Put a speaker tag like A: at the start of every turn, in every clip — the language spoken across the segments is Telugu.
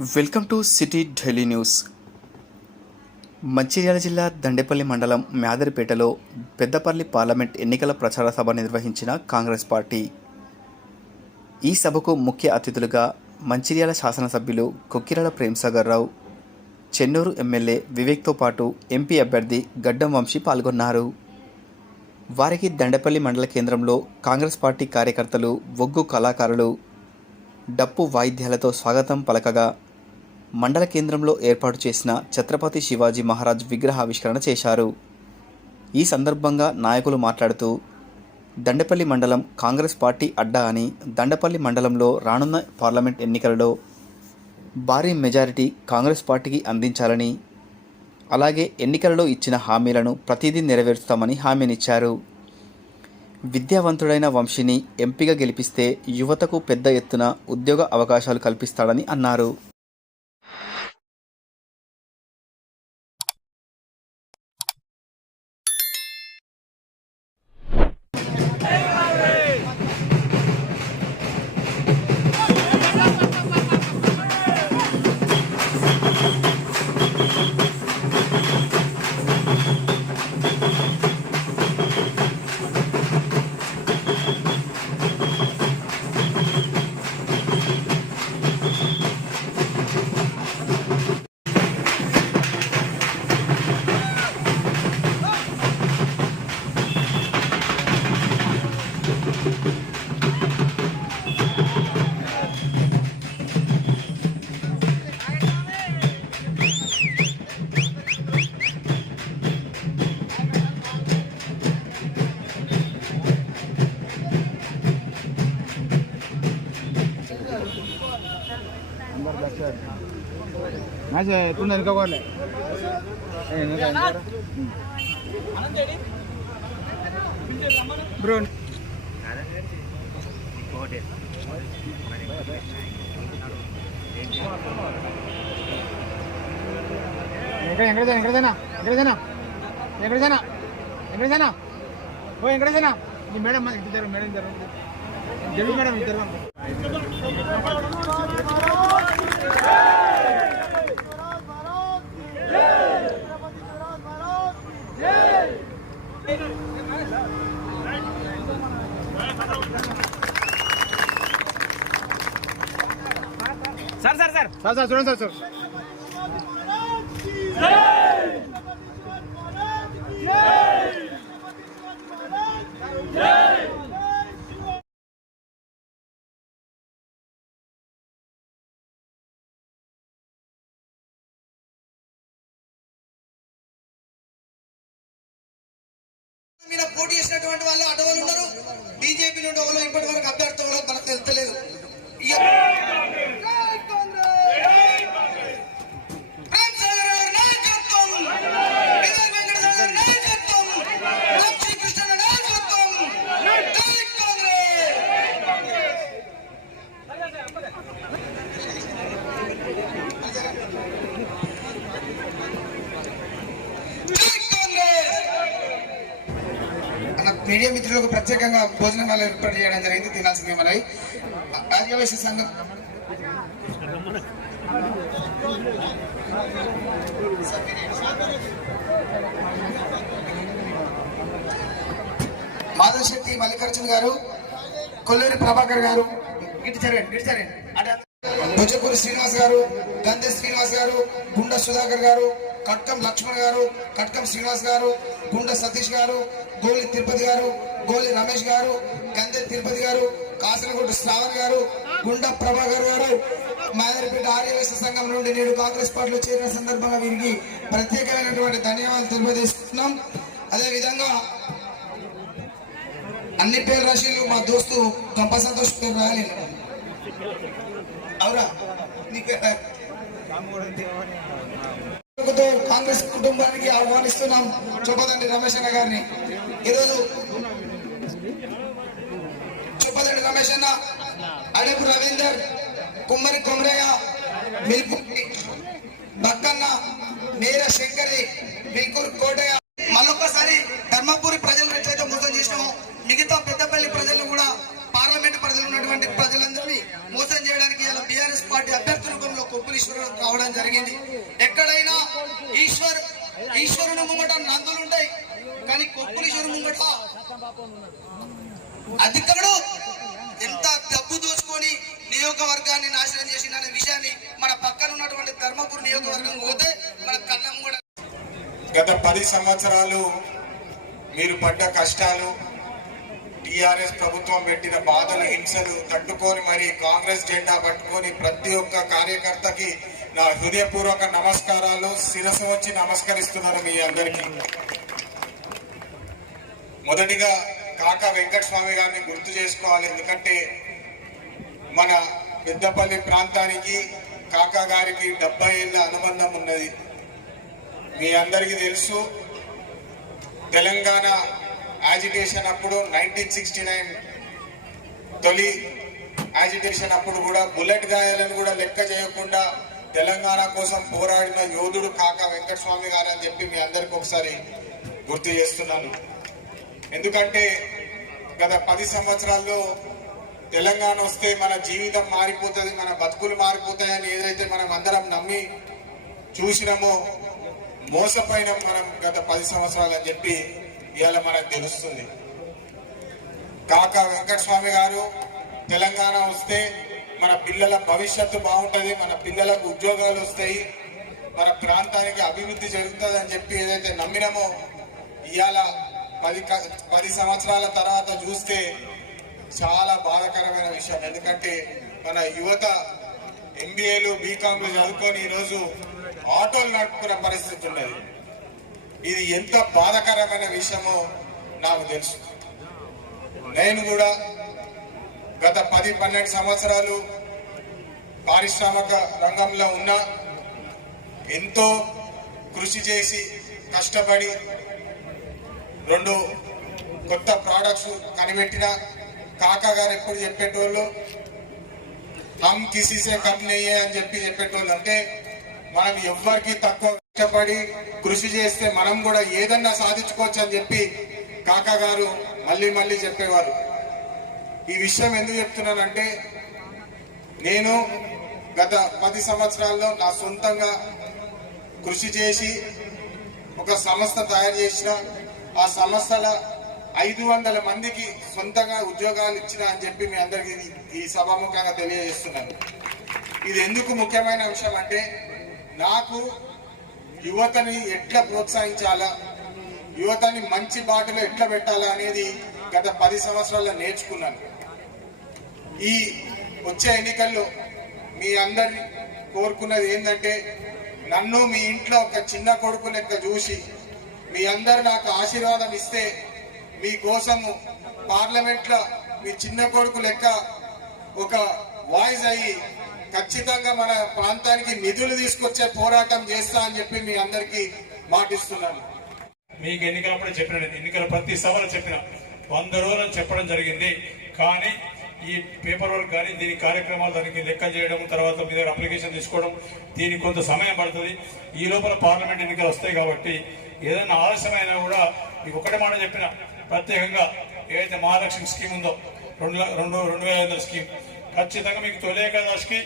A: Welcome to city Delhi news. Mancherial జిల్లా దండేపల్లి మండలం మ్యాదరిపేటలో పెద్దపల్లి పార్లమెంట్ ఎన్నికల ప్రచార సభ నిర్వహించిన కాంగ్రెస్ పార్టీ. ఈ సభకు ముఖ్య అతిథులుగా మంచిర్యాల శాసనసభ్యులు కొక్కిరాల ప్రేమ్సాగర్ రావు చెన్నూరు ఎమ్మెల్యే వివేక్తో పాటు ఎంపీ అభ్యర్థి గడ్డం వంశీ పాల్గొన్నారు. వారికి దండపల్లి మండల కేంద్రంలో కాంగ్రెస్ పార్టీ కార్యకర్తలు ఒగ్గు కళాకారులు డప్పు వాయిద్యాలతో స్వాగతం పలకగా మండల కేంద్రంలో ఏర్పాటు చేసిన ఛత్రపతి శివాజీ మహారాజ్ విగ్రహావిష్కరణ చేశారు. ఈ సందర్భంగా నాయకులు మాట్లాడుతూ దండపల్లి మండలం కాంగ్రెస్ పార్టీ అడ్డా అని దండపల్లి మండలంలో రానున్న పార్లమెంట్ ఎన్నికలలో భారీ మెజారిటీ కాంగ్రెస్ పార్టీకి అందించాలని అలాగే ఎన్నికలలో ఇచ్చిన హామీలను ప్రతిదీ నెరవేరుస్తామని హామీనిచ్చారు. విద్యావంతుడైన వంశీని ఎంపీగా గెలిపిస్తే యువతకు పెద్ద ఎత్తున ఉద్యోగ అవకాశాలు కల్పిస్తాడని అన్నారు.
B: సరే మంచి ఎట్లుంది అనుకోవాలి బ్రో ఎక్కడ ఎక్కడిదేనా ఎక్కడిదేనా ఎక్కడిదేనా ఎక్కడిదేనా ఎక్కడిదేనా ఓ ఎక్కడిదేనా మేడం ఇద్దరు మేడం ఇద్దరు జరుగు మేడం ఇద్దరు sir sir sir. Sir sir చూడండి సార్ సార్.
C: మీద పోటీ చేసినటువంటి వాళ్ళు అడవులు ఉన్నారు. బీజేపీ నుండి ఒకరు ఇప్పటి మీడియా మిత్రులకు ప్రత్యేకంగా భోజనాలు ఏర్పాటు చేయడం జరిగింది. తినాల్సింది మనవి ఆదివాసీ సంఘం మాధవశెట్టి మల్లికార్జున్ మల్లికార్జున గారు కొల్లూరి ప్రభాకర్ గారు ఇటు జరగండి ఇటు జరగండి భుజపూరి శ్రీనివాస్ గారు గంధే శ్రీనివాస్ గారు గుండ సుధాకర్ గారు కట్కం లక్ష్మణ్ గారు కట్కం శ్రీనివాస్ గారు గుండ సతీష్ గారు గోలి తిరుపతి గారు గోలి రమేష్ గారు గంధే తిరుపతి గారు కాసరగొడ్డు శ్రావణ్ గారు గుండ ప్రభాకర్ గారు మాదిరిపేట ఆర్యవేశ సంఘం నుండి నేడు కాంగ్రెస్ పార్టీలో చేరిన సందర్భంగా వీరికి ప్రత్యేకమైనటువంటి ధన్యవాదాలు తెలియజేస్తున్నాం. అదేవిధంగా అన్ని పేరు రాశీలు మా దోస్తు గంప సంతోష్ పేరు రాయాలి. అవునా కాంగ్రెస్ కుటుంబానికి ఆహ్వానిస్తున్నాం. చొప్పదండి రమేష్ అన్న గారిని. ఈరోజు చొప్పదండి రమేష్ అన్న. అడపు రవీందర్ కుమ్మరి కొమరయ్య మిల్పూరి బక్కన్న నేర శంకరి మిల్కూరు కోటయ్య. మళ్ళొక్కసారి ధర్మపురి ప్రజల ఎట్లయితే మోసం చేసినాము మిగతా పెద్ద ప్రజలను కూడా పార్లమెంట్ ప్రజలు ఉన్నటువంటి ప్రజలందరినీ మోసం చేయడానికి ఇలా బీఆర్ఎస్ పార్టీ అభ్యర్థి రూపంలో కొప్పులు రావడం జరిగింది. ఎక్కడైనా ఈశ్వర్ ఈశ్వరుని ముంగట నందులుంటాయి కానీ కొప్పులీశ్వరు ముంగట అధికారుడు ఎంత డబ్బు దోచుకొని నియోజకవర్గాన్ని నాశనం చేసిందనే విషయాన్ని మన పక్కన ఉన్నటువంటి ధర్మపురి నియోజకవర్గం పోతే మన కన్నం కూడా
D: గత పది సంవత్సరాలు మీరు పడ్డ కష్టాలు టిఆర్ఎస్ ప్రభుత్వం పెట్టిన బాధలు హింసలు తట్టుకొని మరి కాంగ్రెస్ జెండా పట్టుకొని ప్రతి ఒక్క కార్యకర్తకి నా హృదయపూర్వక నమస్కారాలు. శిరసు వచ్చి నమస్కరిస్తున్నాను మీ అందరికీ. మొదటిగా కాకా వెంకట స్వామి గారిని గుర్తు చేసుకోవాలి. ఎందుకంటే మన పెద్దపల్లి ప్రాంతానికి కాకా గారికి డెబ్బై ఏళ్ళ అనుబంధం ఉన్నది. మీ అందరికీ తెలుసు తెలంగాణ యాజిటేషన్ అప్పుడు నైన్టీన్ సిక్స్టీ నైన్ తొలి యాజిటేషన్ అప్పుడు కూడా బుల్లెట్ గాయాలను కూడా లెక్క చేయకుండా తెలంగాణ కోసం పోరాడిన యోధుడు కాక వెంకటస్వామి గారు అని చెప్పి మీ అందరికి ఒకసారి గుర్తు చేస్తున్నాను. ఎందుకంటే గత పది సంవత్సరాల్లో తెలంగాణ వస్తే మన జీవితం మారిపోతుంది మన బతుకులు మారిపోతాయని ఏదైతే మనం అందరం నమ్మి చూసినామో మోసపోయినాం మనం గత పది సంవత్సరాలు అని చెప్పి ఇవాళ మనకు తెలుస్తుంది. కాక వెంకటస్వామి గారు తెలంగాణ వస్తే మన పిల్లల భవిష్యత్తు బాగుంటుంది మన పిల్లలకు ఉద్యోగాలు వస్తాయి మన ప్రాంతానికి అభివృద్ధి జరుగుతుంది అని చెప్పి ఏదైతే నమ్మినామో ఇవాళ పది పది సంవత్సరాల తర్వాత చూస్తే చాలా బాధాకరమైన విషయం. ఎందుకంటే మన యువత ఎంబీఏలు బీకాంలు చదువుకొని ఈరోజు ఆటోలు నడుపుకునే పరిస్థితి ఉన్నది. ఇది ఎంత బాధాకరమైన విషయమో నాకు తెలుసు. నేను కూడా గత పది పన్నెండు సంవత్సరాలు పారిశ్రామిక రంగంలో ఉన్నా ఎంతో కృషి చేసి కష్టపడి రెండు కొత్త ప్రోడక్ట్స్ కనిపెట్టిన కాకా గారు ఎప్పుడు చెప్పేటోళ్ళు హమ్ కిసిసే కమ్ నెయ్యే అని చెప్పి చెప్పేటోళ్ళు అంటే మనం ఎవ్వరికి తక్కువ కష్టపడి కృషి చేస్తే మనం కూడా ఏదన్నా సాధించుకోవచ్చు అని చెప్పి కాకా గారు మళ్ళీ మళ్ళీ చెప్పేవారు. ఈ విషయం ఎందుకు చెప్తున్నానంటే నేను గత పది సంవత్సరాల్లో నా సొంతంగా కృషి చేసి ఒక సంస్థ తయారు చేసిన ఆ సంస్థల ఐదు వందల మందికి సొంతంగా ఉద్యోగాలు ఇచ్చిన అని చెప్పి మీ అందరికీ ఈ సభాముఖంగా తెలియజేస్తున్నాను. ఇది ఎందుకు ముఖ్యమైన అంశం అంటే నాకు యువతని ఎట్లా ప్రోత్సహించాలా? యువతని మంచి బాటలో ఎట్లా పెట్టాలా అనేది గత పది సంవత్సరాల్లో నేర్చుకున్నాను. ఈ వచ్చే ఎన్నికల్లో మీ అందరిని కోరుకున్నది ఏంటంటే నన్ను మీ ఇంట్లో ఒక చిన్న కొడుకు లెక్క చూసి మీ అందరు నాకు ఆశీర్వాదం ఇస్తే మీకోసము పార్లమెంట్లో మీ చిన్న కొడుకు లెక్క ఒక వాయిస్ అయ్యి ఖచ్చితంగా మన ప్రాంతానికి నిధులు తీసుకొచ్చే పోరాటం చేస్తా అని చెప్పి మీ అందరికీ మాటిస్తున్నాను.
E: మీకు ఎన్నికలప్పుడు చెప్పిన ఎన్నికల ప్రతి సభలో చెప్పిన వంద రోజులు చెప్పడం జరిగింది. కానీ ఈ పేపర్ వర్క్ కానీ దీని కార్యక్రమాలు దానికి లెక్క చేయడం తర్వాత మీ దగ్గర అప్లికేషన్ తీసుకోవడం దీనికి కొంత సమయం పడుతుంది. ఈ లోపల పార్లమెంట్ ఎన్నికలు వస్తాయి కాబట్టి ఏదైనా ఆలస్యమైనా కూడా మీకు ఒకటే మాట చెప్పిన ప్రత్యేకంగా ఏదైతే మహాలక్ష్మి స్కీమ్ ఉందో రెండు రెండు రెండు వేల ఐదు స్కీమ్ ఖచ్చితంగా మీకు తొలి ఏకాదశికి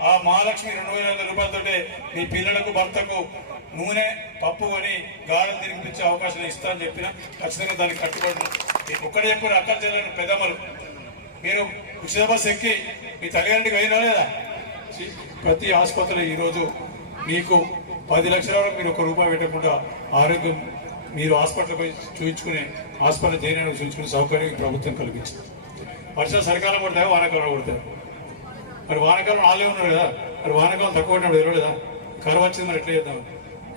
E: ఆ మహాలక్ష్మి రెండు వేల ఐదు రూపాయలతోటే మీ పిల్లలకు భర్తకు నూనె పప్పు అని గాడలు తినిపించే అవకాశం ఇస్తా అని చెప్పిన ఖచ్చితంగా దానికి కట్టుబడి మీకు ఒక్కడే చెప్పారు అక్కడ జిల్లాను పెద్దమ్మలు. మీరు ఉచిత బస్ ఎక్కి మీ తల్లిదండ్రికి అయినా లేదా ప్రతి ఆసుపత్రిలో ఈరోజు మీకు పది లక్షల వరకు మీరు ఒక రూపాయి పెట్టకుండా ఆరోగ్యం మీరు హాస్పిటల్ పోయి చూపించుకునే హాస్పిటల్ చేయడానికి చూపించుకునే సౌకర్యం ప్రభుత్వం కల్పించింది. వర్షాలు సరికాలం పడతాయో వానాకాలం పడతాయి మరి వానకాలం వాళ్ళే ఉన్నారు కదా. మరి వానకాలం తక్కువ పడినప్పుడు తెలియలేదా కరువు వచ్చింది మరి ఎట్లా చేద్దాం?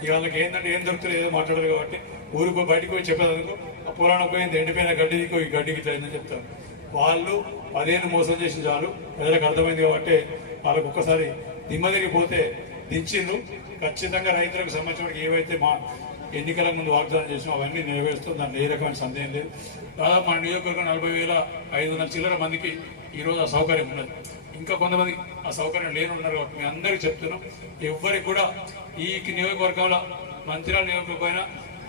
E: ఇక వాళ్ళకి ఏంటంటే ఏం దొరుకుతుంది ఏదో మాట్లాడరు కాబట్టి ఊరికి బయటకు పోయి చెప్పేందుకు ఆ పురాణం పోయింది ఎండిపోయిన గడ్డికి ఈ గడ్డికి ఇట్లా అయిందని చెప్తారు. వాళ్ళు పదేళ్ళు మోసం చేసిన చాలు. ప్రజలకు అర్థమైంది కాబట్టి వాళ్ళకు ఒక్కసారి దిమ్మదిరిగిపోతే దించిండ్రు. ఖచ్చితంగా రైతులకు సంబంధించిన ఏవైతే మా ఎన్నికల ముందు వాగ్దానం చేసినా అవన్నీ నెరవేరుస్తూ. దాన్ని ఏ రకమైన సందేహం లేదు. దాదాపు మన నియోజకవర్గం నలభై వేల ఐదు వందల చిల్లర మందికి ఈరోజు ఆ సౌకర్యం ఉన్నది. ఇంకా కొంతమంది ఆ సౌకర్యం లేని ఉన్నారు కాబట్టి మేము అందరికీ చెప్తున్నాం. ఎవ్వరికి కూడా ఈ నియోజకవర్గంలో మంత్రిరాల నియోజకవర్గం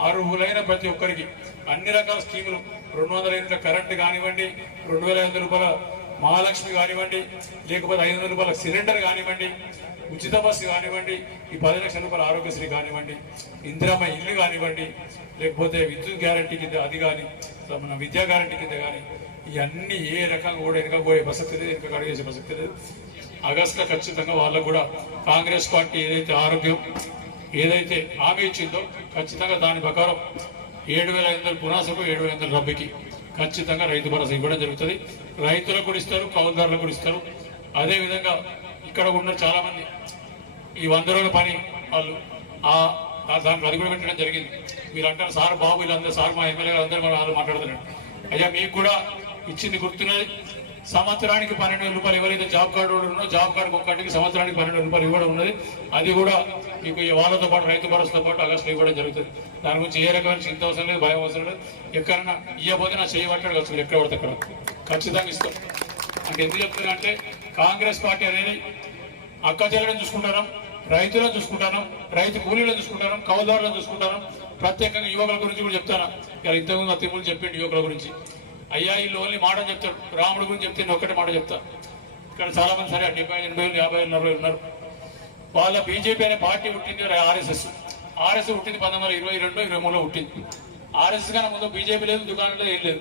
E: అర్హులైన ప్రతి ఒక్కరికి అన్ని రకాల స్కీములు రెండు వందల యూనిట్ల కరెంట్ కానివ్వండి రెండు వేల ఐదు రూపాయల మహాలక్ష్మి కానివ్వండి లేకపోతే ఐదు వందల రూపాయల సిలిండర్ కానివ్వండి ఉచిత బస్సు కానివ్వండి ఈ పది లక్షల రూపాయల ఆరోగ్యశ్రీ కానివ్వండి ఇందిరామ ఇల్లు కానివ్వండి లేకపోతే విద్యుత్ గ్యారంటీ కింద అది కానీ మన విద్యా గ్యారంటీ కింద కానీ ఇవన్నీ ఏ రకంగా కూడా వెనకపోయే ప్రసక్తి లేదు వెనక అడిగేసే ప్రసక్తి లేదు. ఆగస్టులో ఖచ్చితంగా వాళ్ళకు కూడా కాంగ్రెస్ పార్టీ ఏదైతే ఆరోగ్యం ఏదైతే హామీ ఇచ్చిందో ఖచ్చితంగా దాని ప్రకారం ఏడు వేల ఐదు వందల పునాసకు ఏడు వేల ఐదు వందల రబ్బీకి ఖచ్చితంగా రైతు భరోసా ఇవ్వడం జరుగుతుంది. రైతులకు కూడా ఇస్తారు కౌలుదారులకు కూడా ఇస్తారు. అదేవిధంగా ఇక్కడ ఉన్న చాలామంది ఈ వంద రోజుల పని వాళ్ళు ఆ దాన్ని దానికి అది కూడా పెట్టడం జరిగింది. మీరు అంటారు సార్ బాబు వీళ్ళందరూ సార్ మా ఎమ్మెల్యే అందరూ మన వాళ్ళు మాట్లాడుతున్నారు. అయ్యా మీకు కూడా ఇచ్చింది గుర్తున్నది. సంవత్సరానికి పన్నెండు వేల రూపాయలు ఎవరైతే జాబ్ కార్డు ఉన్నో జాబ్ కార్డు ఒక్కటికి సంవత్సరానికి పన్నెండు వేల రూపాయలు ఇవ్వడం ఉన్నది. అది కూడా మీకు ఈ వాళ్ళతో పాటు రైతు భరోసాతో పాటు ఆగస్టులో ఇవ్వడం జరుగుతుంది. దాని గురించి ఏ రకమైన చింత అవసరం లేదు భయం అవసరం లేదు. ఎక్కడన్నా ఇవ్వబోతే నా చేయబట్టాడు కలిసి ఎక్కడ పడితే అక్కడ ఖచ్చితంగా ఇస్తాం. అంటే ఎందుకు చెప్తున్నా అంటే కాంగ్రెస్ పార్టీ అనేది అక్క చెల్లెలను చూసుకుంటాను రైతులను చూసుకుంటాను రైతు కూలీలను చూసుకుంటాను కౌదారులను చూసుకుంటాను. ప్రత్యేకంగా యువకుల గురించి కూడా చెప్తాను? ఇక్కడ ఇంతకుముందు అతిములు చెప్పిండు యువకుల గురించి. అయ్యా వీళ్ళు ఓన్లీ మాట చెప్తాడు. రాముడి గురించి చెప్తే నేను ఒక్కటే మాట చెప్తా. ఇక్కడ చాలా మంది సరే డెబ్బై ఎనభై యాభై వేలు నలభై ఉన్నారు. వాళ్ళ బీజేపీ అనే పార్టీ పుట్టింది ఆర్ఎస్ఎస్. ఆర్ఎస్ పుట్టింది పంతొమ్మిది వందల ఇరవై రెండు ఇరవై మూడులో పుట్టింది. ఆర్ఎస్ కన్నా ముందు బీజేపీ లేదు దుకాణం లేదు ఏం లేదు.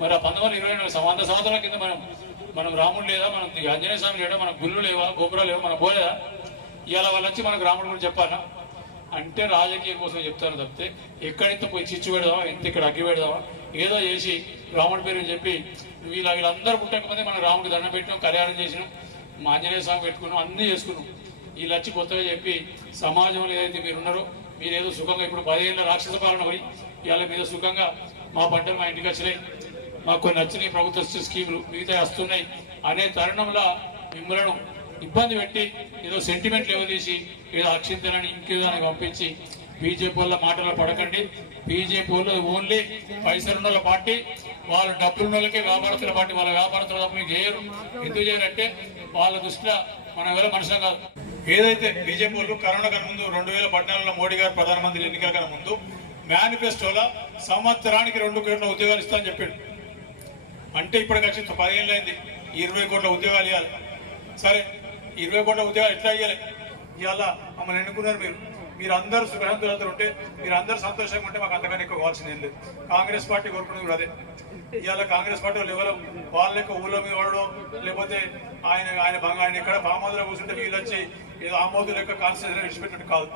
E: మరి ఆ పంతొమ్మిది వందల ఇరవై రెండు వంద సంవత్సరాల కింద మనం మనం రాముడు లేదా మనం ఆంజనేయ స్వామి లేడా మన గుళ్ళు లేవా గోపురాలు లేవా మన పోలేదా ఇవాళ వాళ్ళు వచ్చి మనకు రాముడు గురించి చెప్పాలా అంటే రాజకీయం కోసం చెప్తారు తప్పితే ఎక్కడెంత పోయి చిచ్చు పెడదామా ఎంత ఇక్కడ అగ్గి పెడదామా? ఏదో చేసి రాముడి పేరు చెప్పి వీళ్ళ వీళ్ళందరూ పుట్టకముందే మనం రాముడికి దండం పెట్టినాం కళ్యాణం చేసినాం మా ఆంజనేయ స్వామి పెట్టుకున్నాం అన్నీ చేసుకున్నాం. వీళ్ళు వచ్చి కొత్తగా చెప్పి సమాజంలో ఏదైతే మీరు ఉన్నారో మీరు ఏదో సుఖంగా ఇప్పుడు పదేళ్ళ రాక్షస పాలన పోయి ఇవాళ మీద సుఖంగా మా పంటలు మా ఇంటికి వచ్చినాయి. మాకు కొన్ని నచ్చినాయి ప్రభుత్వ స్కీములు మిగతా వస్తున్నాయి అనే తరుణంలో మిమ్మలను ఇబ్బంది పెట్టి ఏదో సెంటిమెంట్ తీసి ఏదో అక్షింతలని ఇంకేదో అని పంపించి బీజేపీ వాళ్ళ మాటలు పడకండి. బీజేపీ వాళ్ళు ఓన్లీ పైసలు వాళ్ళ పార్టీ వాళ్ళ డబ్బులు వాళ్ళకే వ్యాపారస్తుల పార్టీ వాళ్ళ వ్యాపారస్తుల తప్ప మీకు చేయరు. ఎందుకు చేయరంటే వాళ్ళ దృష్టిలో మనం ఎవరో మనుషులం కాదు. ఏదైతే బీజేపీ వాళ్ళు కరోనా కన్నా ముందు రెండు వేల పద్నాలుగులో మోడీ గారు ప్రధానమంత్రి ఎన్నికల కన్నా ముందు మేనిఫెస్టోలో సంవత్సరానికి రెండు కోట్ల ఉద్యోగాలు ఇస్తా అని చెప్పాడు. అంటే ఇప్పటికి వచ్చి పదిహేను అయింది. ఇరవై కోట్ల ఉద్యోగాలు ఇవ్వాలి సరే ఇరవై కోట్ల ఉద్యోగాలు ఎట్లా ఇవ్వాలి ఇవాళ మమ్మల్ని ఎన్నుకున్నారు మీరు. మీరు అందరూ సుఖశాంతులతో ఉంటే మీరు అందరూ సంతోషంగా ఉంటే మాకు అంతకన్నా ఎక్కువ కావాల్సింది లేదు. కాంగ్రెస్ పార్టీ కోరుకునేది కూడా అదే. ఇవాళ కాంగ్రెస్ పార్టీ వాళ్ళు ఎవరు? వాళ్ళ యొక్క ఊళ్ళో మీద వాడడం లేకపోతే ఆయన ఆయన బంగారు ఆయన ఎక్కడ ఫామ్ కూర్చుంటే వీళ్ళు వచ్చి ఏదో ఆమోదు యొక్క కాన్స్టిట్యూషన్ విడిచిపెట్టినట్టు కాదు.